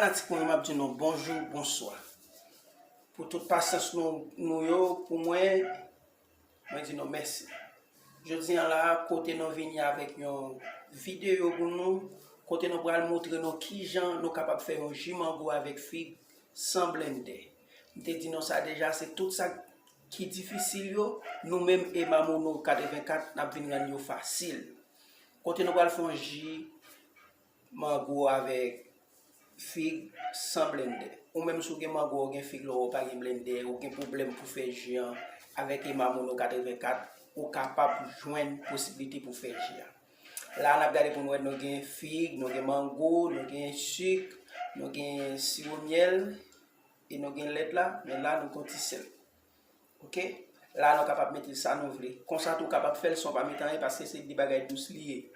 fanatik pour m'a dit non bonjour, bonsoir. Pour toute patience nous yo, pour moi dis non merci. Je dis là côté nous venir avec une vidéo pour nous, côté nous pour montrer nous qui gens nous capable faire un jus mango avec figue sans blender. Je te dis non ça déjà c'est tout ça qui est difficile yo, nous-mêmes et maman 84 n'a venir yo facile. Côté nous pour faire un jus mango avec figue sans blender. Ou même si vous avez mango, vous figue, ou pas blender, ou avez problème pour faire géant avec Mamono 84, ou capable de joindre possibilité pour faire géant. Là, on a regardé pour nous, nous avons figue, nous avons mango, nous avons sucre, nous avons sirop miel, et nous avons lait là, mais là, nous avons sel. Ok? Là, nous sommes capables de mettre ça, nous voulons. Comme ça, nous sommes capables de faire le son, pas mettre parce que c'est des bagages tous liés.